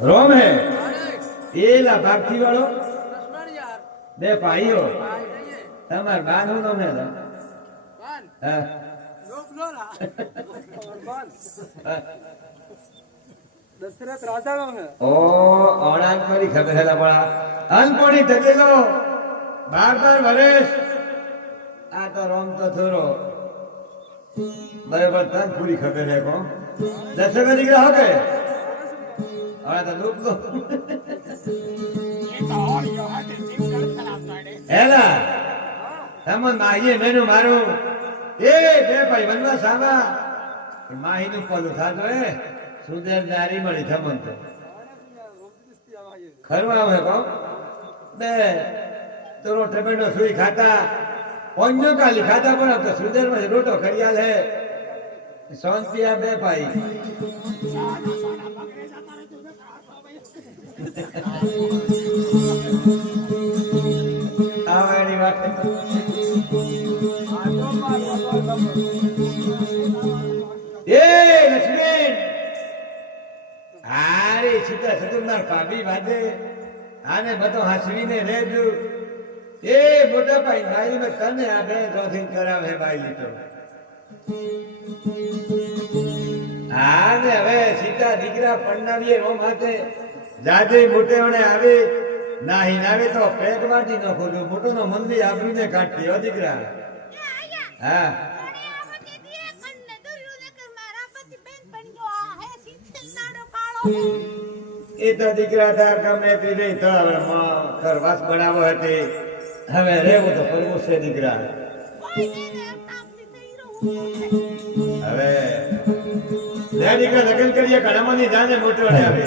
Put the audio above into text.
રોમ હે એલા ભાગથી વાળો બે ભાઈઓ તમાર બાનું નામ હે હા દશરથ રાજાનો હે ઓ ઓણાન કરી ખબર હેલા પડા અનપોણી થગેલો 12 વર્ષ આ તો રોમ તો થોરો બરાબર તન પૂરી ખબર હે કો દશરથ દીકરા હોકે હવે તો દુખ લો હેલા તમન માહીએ મેનું મારું એ બે ભાઈ વનવાસ આવા માહી નું પલું થાતો હે સુંદર નારી મળી થમન તો ખરવા આવે કો બે તો રોટે બેનો સુઈ ખાતા પોંજો કાલી ખાતા પણ તો સુંદર માં રોટો ખડિયાલ હે શાંતિયા બે ભાઈ આવાની વાત એ લક્ષ્મી આરે સીધા સતુરનાર ભાભી વાજે આને બધો હાસવીને રેજો એ મોટા ભાઈ ભાઈ મે તને આ બે જોથિંગ કરાવે ભાઈ લીધો આને હવે સીતા દીકરા પરણાવીએ ઓ માતે જાજે મોટેવણે આવે નાહી નાવે તો પેટ વાટી ન ખોલો મોટો નો મંદી આબરીને કાઢતી હો દીકરા હા એ તો દીકરા તાર ગમે તે નહીં તો હવે કરવાસ બનાવો હતી હવે રેવું તો કરવું છે દીકરા હવે દીકરા લગ્ન કરીએ ઘણામાં ની જાને મોટો આવે